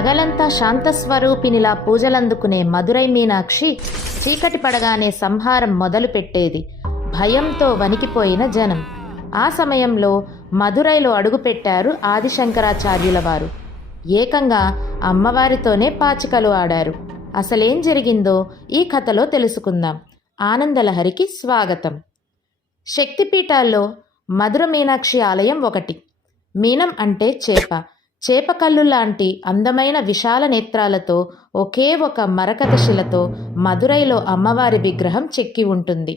పగలంతా శాంతస్వరూపినిలా పూజలందుకునే మదురై మీనాక్షి చీకటి పడగానే సంహారం మొదలుపెట్టేది. భయంతో వణికిపోయిన జనం. ఆ సమయంలో మదురైలో అడుగుపెట్టారు ఆదిశంకరాచార్యుల వారు. ఏకంగా అమ్మవారితోనే పాచికలు ఆడారు. అసలేం జరిగిందో ఈ కథలో తెలుసుకుందాం. ఆనందలహరికి స్వాగతం. శక్తిపీఠాల్లో మధుర మీనాక్షి ఆలయం ఒకటి. మీనం అంటే చేప. చేపకల్లు లాంటి అందమైన విశాల నేత్రాలతో ఒకే ఒక మరకత శిలతో మదురైలో అమ్మవారి విగ్రహం చెక్కి ఉంటుంది.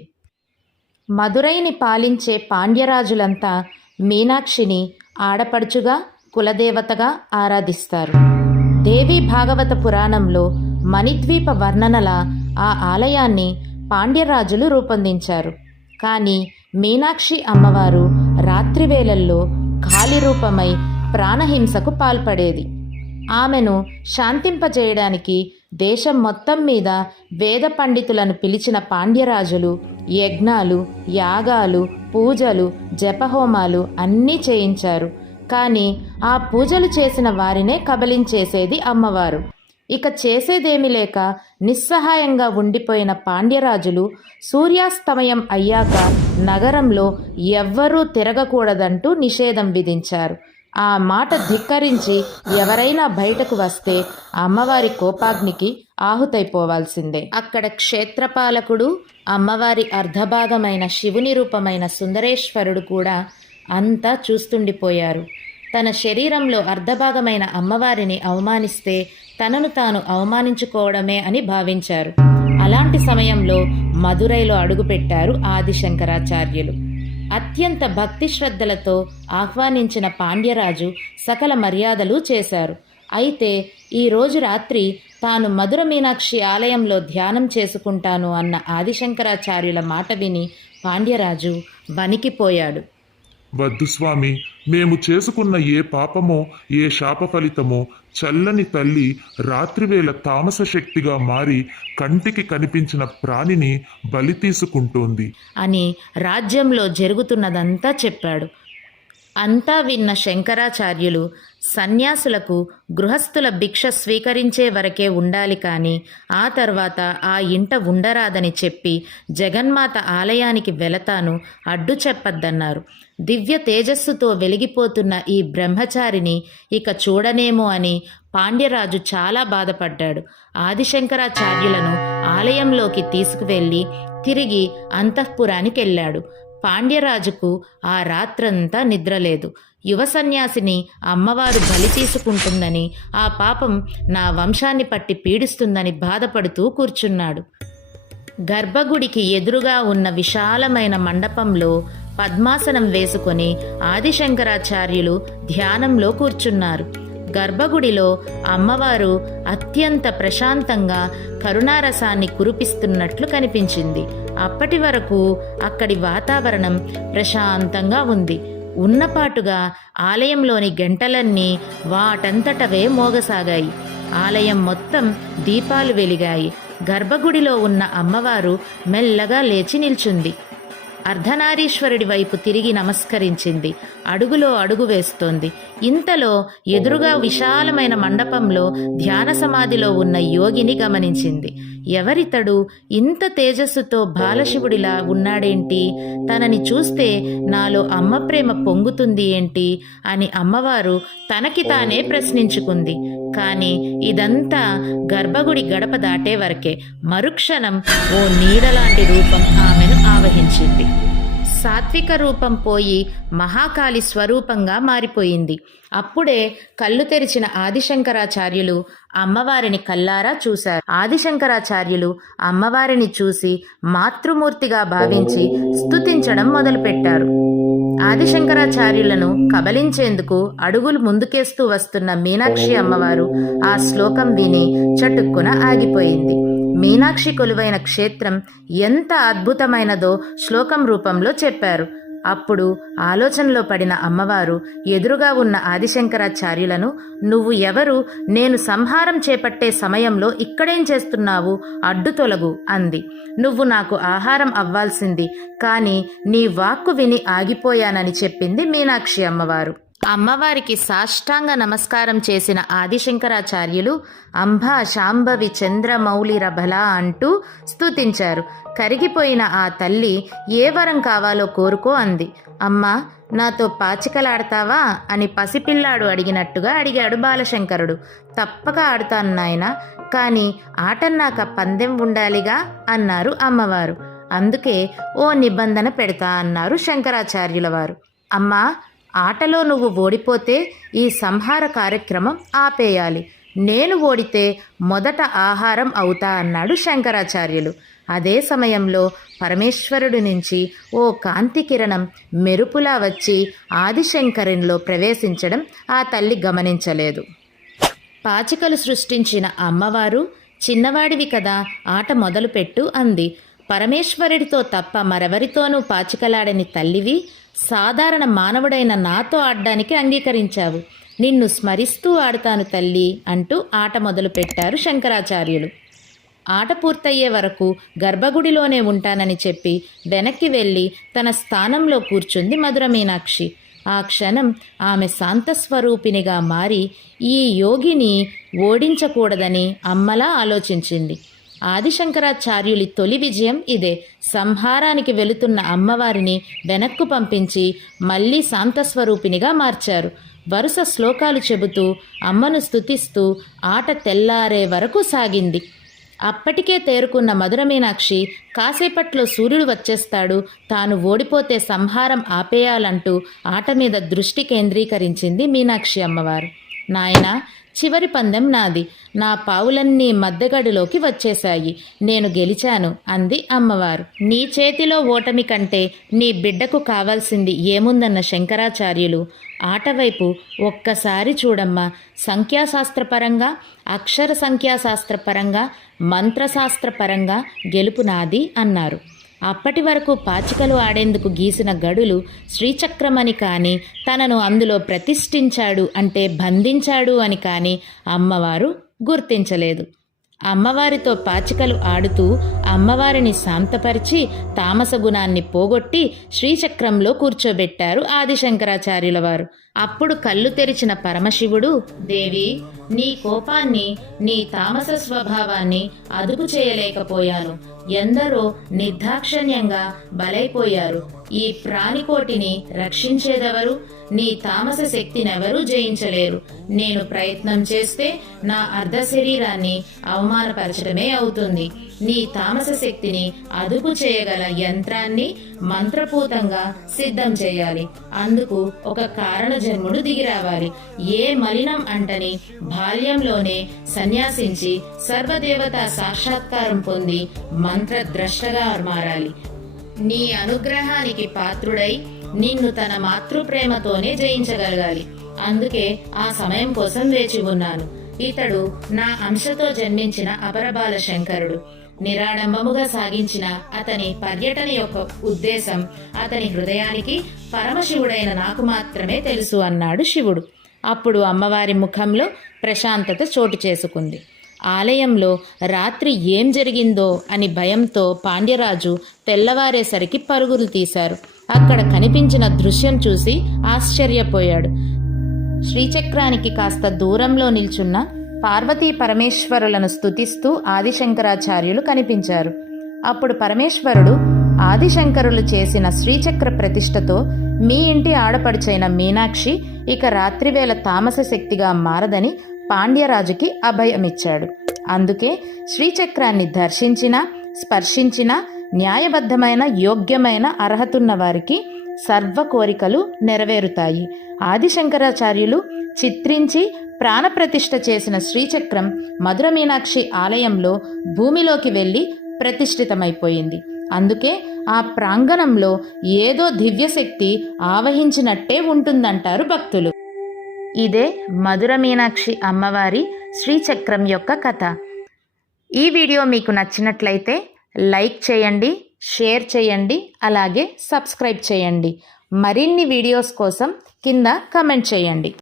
మదురైని పాలించే పాండ్యరాజులంతా మీనాక్షిని ఆడపడుచుగా కులదేవతగా ఆరాధిస్తారు. దేవీ భాగవత పురాణంలో మణిద్వీప వర్ణనల ఆ ఆలయాన్ని పాండ్యరాజులు రూపొందించారు. కానీ మీనాక్షి అమ్మవారు రాత్రివేళల్లో కాళీరూపమై ప్రాణహింసకు పాల్పడేది. ఆమెను శాంతింపజేయడానికి దేశం మొత్తం మీద వేద పండితులను పిలిచిన పాండ్యరాజులు యజ్ఞాలు, యాగాలు, పూజలు, జపహోమాలు అన్నీ చేయించారు. కానీ ఆ పూజలు చేసిన వారినే కబలించేసేది అమ్మవారు. ఇక చేసేదేమీ లేక నిస్సహాయంగా ఉండిపోయిన పాండ్యరాజులు సూర్యాస్తమయం అయ్యాక నగరంలో ఎవ్వరూ తిరగకూడదంటూ నిషేధం విధించారు. ఆ మాట ధిక్కరించి ఎవరైనా బయటకు వస్తే అమ్మవారి కోపాగ్నికి ఆహుతైపోవాల్సిందే. అక్కడ క్షేత్రపాలకుడు, అమ్మవారి అర్ధభాగమైన శివుని రూపమైన సుందరేశ్వరుడు కూడా అంతా చూస్తుండిపోయారు. తన శరీరంలో అర్ధభాగమైన అమ్మవారిని అవమానిస్తే తనను తాను అవమానించుకోవడమే అని భావించారు. అలాంటి సమయంలో మదురైలో అడుగుపెట్టారు ఆదిశంకరాచార్యులు. అత్యంత భక్తి శ్రద్ధలతో ఆహ్వానించిన పాండ్యరాజు సకల మర్యాదలు చేశారు. అయితే ఈరోజు రాత్రి తాను మధుర మీనాక్షి ఆలయంలో ధ్యానం చేసుకుంటాను అన్న ఆదిశంకరాచార్యుల మాట విని పాండ్యరాజు వణికిపోయాడు. వద్దు స్వామి, మేము చేసుకున్న ఏ పాపమో ఏ శాప ఫలితమో చల్లని తల్లి రాత్రివేళ తామస శక్తిగా మారి కంటికి కనిపించిన ప్రాణిని బలి తీసుకుంటోంది అని రాజ్యంలో జరుగుతున్నదంతా చెప్పాడు. అంతా విన్న శంకరాచార్యులు సన్యాసులకు గృహస్థుల భిక్ష స్వీకరించే వరకే ఉండాలి, కానీ ఆ తర్వాత ఆ ఇంట ఉండరాదని చెప్పి జగన్మాత ఆలయానికి వెళతాను, అడ్డు చెప్పద్దన్నారు. దివ్య తేజస్సుతో వెలిగిపోతున్న ఈ బ్రహ్మచారిని ఇక చూడనేమో అని పాండ్యరాజు చాలా బాధపడ్డాడు. ఆదిశంకరాచార్యులను ఆలయంలోకి తీసుకువెళ్ళి తిరిగి అంతఃపురానికి వెళ్ళాడు. పాండ్యరాజుకు ఆ రాత్రంతా నిద్రలేదు. యువ సన్యాసిని అమ్మవారు బలి తీసుకుంటుందని, ఆ పాపం నా వంశాన్ని పట్టి పీడిస్తుందని బాధపడుతూ కూర్చున్నాడు. గర్భగుడికి ఎదురుగా ఉన్న విశాలమైన మండపంలో పద్మాసనం వేసుకొని ఆదిశంకరాచార్యులు ధ్యానంలో కూర్చున్నారు. గర్భగుడిలో అమ్మవారు అత్యంత ప్రశాంతంగా కరుణారసాన్ని కురిపిస్తున్నట్లు కనిపించింది. అప్పటి వరకు అక్కడి వాతావరణం ప్రశాంతంగా ఉంది. ఉన్నపాటుగా ఆలయంలోని గంటలన్నీ వాటంతటవే మోగసాగాయి. ఆలయం మొత్తం దీపాలు వెలిగాయి. గర్భగుడిలో ఉన్న అమ్మవారు మెల్లగా లేచి నిల్చుంది. అర్ధనారీశ్వరుడి వైపు తిరిగి నమస్కరించింది. అడుగులో అడుగు వేస్తోంది. ఇంతలో ఎదురుగా విశాలమైన మండపంలో ధ్యాన సమాధిలో ఉన్న యోగిని గమనించింది. ఎవరితడు? ఇంత తేజస్సుతో బాలశివుడిలా ఉన్నాడేంటి? తనని చూస్తే నాలో అమ్మ ప్రేమ పొంగుతుంది ఏంటి అని అమ్మవారు తనకి తానే ప్రశ్నించుకుంది. కానీ ఇదంతా గర్భగుడి గడప దాటే వరకే. మరుక్షణం ఓ నీడలాంటి రూపం ఆమెను ఆవహించింది. సాత్విక రూపం పోయి మహాకాళి స్వరూపంగా మారిపోయింది. అప్పుడే కళ్ళు తెరిచిన ఆదిశంకరాచార్యులు అమ్మవారిని కల్లారా చూశారు. ఆదిశంకరాచార్యులు అమ్మవారిని చూసి మాతృమూర్తిగా భావించి స్తుతించడం మొదలుపెట్టారు. ఆదిశంకరాచార్యులను కబలించేందుకు అడుగులు ముందుకేస్తూ వస్తున్న మీనాక్షి అమ్మవారు ఆ శ్లోకం విని చటుక్కున ఆగిపోయింది. మీనాక్షి కొలువైన క్షేత్రం ఎంత అద్భుతమైనదో శ్లోకం రూపంలో చెప్పారు. అప్పుడు ఆలోచనలో పడిన అమ్మవారు ఎదురుగా ఉన్న ఆదిశంకరాచార్యులను, నువ్వు ఎవరు? నేను సంహారం చేపట్టే సమయంలో ఇక్కడేం చేస్తున్నావు? అడ్డు తొలగు అంది. నువ్వు నాకు ఆహారం అవ్వాల్సింది, కానీ నీ వాక్కు విని ఆగిపోయానని చెప్పింది మీనాక్షి అమ్మవారు. అమ్మవారికి సాష్టాంగ నమస్కారం చేసిన ఆదిశంకరాచార్యులు అంబా శాంభవి చంద్రమౌళిరబల అంటూ స్తుతించారు. కరిగిపోయిన ఆ తల్లి ఏ వరం కావాలో కోరుకో అంది. అమ్మా, నాతో పాచికలాడతావా అని పసిపిల్లాడు అడిగినట్టుగా అడిగాడు బాలశంకరుడు. తప్పక ఆడుతాను నాయనా, కానీ ఆటన్నాక పందెం ఉండాలిగా అన్నారు అమ్మవారు. అందుకే ఓ నిబంధన పెడతా అన్నారు శంకరాచార్యుల వారు. అమ్మా, ఆటలో నువ్వు ఓడిపోతే ఈ సంహార కార్యక్రమం ఆపేయాలి. నేను ఓడితే మొదట ఆహారం అవుతా అన్నాడు శంకరాచార్యులు. అదే సమయంలో పరమేశ్వరుడి నుంచి ఓ కాంతి కిరణం మెరుపులా వచ్చి ఆదిశంకరునిలో ప్రవేశించడం ఆ తల్లి గమనించలేదు. పాచికలు సృష్టించిన అమ్మవారు, చిన్నవాడివి కదా, ఆట మొదలుపెట్టు అంది. పరమేశ్వరుడితో తప్ప మరెవరితోనూ పాచికలాడని తల్లివి, సాధారణ మానవుడైన నాతో ఆడడానికి అంగీకరించావు. నిన్ను స్మరిస్తూ ఆడుతాను తల్లి అంటూ ఆట మొదలుపెట్టారు శంకరాచార్యులు. ఆట పూర్తయ్యే వరకు గర్భగుడిలోనే ఉంటానని చెప్పి వెనక్కి వెళ్ళి తన స్థానంలో కూర్చుంది మధుర మీనాక్షి. ఆ క్షణం ఆమె శాంతస్వరూపినిగా మారి ఈ యోగిని ఓడించకూడదని అమ్మలా ఆలోచించింది. ఆదిశంకరాచార్యులి తొలి విజయం ఇదే. సంహారానికి వెళుతున్న అమ్మవారిని వెనక్కు పంపించి మళ్ళీ శాంతస్వరూపినిగా మార్చారు. వరుస శ్లోకాలు చెబుతూ అమ్మను స్తుతిస్తూ ఆట తెల్లారే వరకు సాగింది. అప్పటికే తేరుకున్న మధుర మీనాక్షి కాసేపట్లో సూర్యుడు వచ్చేస్తాడు, తాను ఓడిపోతే సంహారం ఆపేయాలంటూ ఆట మీద దృష్టి కేంద్రీకరించింది మీనాక్షి అమ్మవారు. నాయనా, చివరి పందెం నాది. నా పావులన్నీ మద్దెగడిలోకి వచ్చేశాయి. నేను గెలిచాను అంది అమ్మవారు. నీ చేతిలో ఓటమి కంటే నీ బిడ్డకు కావాల్సింది ఏముందన్న శంకరాచార్యులు ఆటవైపు ఒక్కసారి చూడమ్మా, సంఖ్యాశాస్త్రపరంగా, అక్షర సంఖ్యాశాస్త్రపరంగా, మంత్రశాస్త్రపరంగా గెలుపు నాది అన్నారు. అప్పటి వరకు పాచికలు ఆడేందుకు గీసిన గడులు శ్రీచక్రమని కానీ, తనను అందులో ప్రతిష్ఠించాడు అంటే బంధించాడు అని కానీ అమ్మవారు గుర్తించలేదు. అమ్మవారితో పాచికలు ఆడుతూ అమ్మవారిని శాంతపరిచి తామస గుణాన్ని పోగొట్టి శ్రీచక్రంలో కూర్చోబెట్టారు ఆదిశంకరాచార్యుల వారు. అప్పుడు కళ్ళు తెరిచిన పరమశివుడు, దేవి, నీ కోపాన్ని, నీ తామస స్వభావాన్ని అదుపు చేయలేకపోయాను. ఎందరో నిర్దాక్షణ్యంగా బలైపోయారు. ఈ ప్రాణికోటిని రక్షించేదెవరు? నీ తామస శక్తినెవరూ జయించలేరు. నేను ప్రయత్నం చేస్తే నా అర్ధ శరీరాన్ని అవమానపరచడమే అవుతుంది. నీ తామస శక్తిని అదుపు చేయగల యంత్రాన్ని మంత్రపూతంగా సిద్ధం చేయాలి. అందుకు ఒక కారణ జన్ముడు దిగిరావాలి. ఏ మలినం అంటని బాల్యంలోనే సన్యాసించి సర్వదేవతా సాక్షాత్కారం పొంది మంత్రద్రష్టగా మారాలి. నీ అనుగ్రహానికి పాత్రుడై నిన్ను తన మాతృప్రేమతోనే జయించగలగాలి. అందుకే ఆ సమయం కోసం వేచి ఉన్నాను. ఇతడు నా అంశతో జన్మించిన అపరబాల శంకరుడు. నిరాడంబముగా సాగించిన అతని పర్యటన యొక్క ఉద్దేశం అతని హృదయానికి పరమశివుడైన నాకు మాత్రమే తెలుసు అన్నాడు శివుడు. అప్పుడు అమ్మవారి ముఖంలో ప్రశాంతత చోటు చేసుకుంది. ఆలయంలో రాత్రి ఏం జరిగిందో అని భయంతో పాండ్యరాజు తెల్లవారేసరికి పరుగులు తీశారు. అక్కడ కనిపించిన దృశ్యం చూసి ఆశ్చర్యపోయాడు. శ్రీచక్రానికి కాస్త దూరంలో నిల్చున్న పార్వతీ పరమేశ్వరులను స్తుతిస్తూ ఆదిశంకరాచార్యులు కనిపించారు. అప్పుడు పరమేశ్వరుడు, ఆదిశంకరులు చేసిన శ్రీచక్ర ప్రతిష్టతో మీ ఇంటి ఆడపడుచైన మీనాక్షి ఇక రాత్రివేళ తామస శక్తిగా మారదని పాండ్యరాజుకి అభయమిచ్చాడు. అందుకే శ్రీచక్రాన్ని దర్శించిన, స్పర్శించిన న్యాయబద్ధమైన, యోగ్యమైన అర్హతున్న వారికి సర్వ కోరికలు నెరవేరుతాయి. ఆదిశంకరాచార్యులు చిత్రించి ప్రాణప్రతిష్ఠ చేసిన శ్రీచక్రం మధుర మీనాక్షి ఆలయంలో భూమిలోకి వెళ్ళి ప్రతిష్ఠితమైపోయింది. అందుకే ఆ ప్రాంగణంలో ఏదో దివ్యశక్తి ఆవహించినట్టే ఉంటుందంటారు భక్తులు. ఇదే మధుర మీనాక్షి అమ్మవారి శ్రీచక్రం యొక్క కథ. ఈ వీడియో మీకు నచ్చినట్లయితే లైక్ చేయండి, షేర్ చేయండి, అలాగే సబ్స్క్రైబ్ చేయండి. మరిన్ని వీడియోస్ కోసం కింద కమెంట్ చేయండి.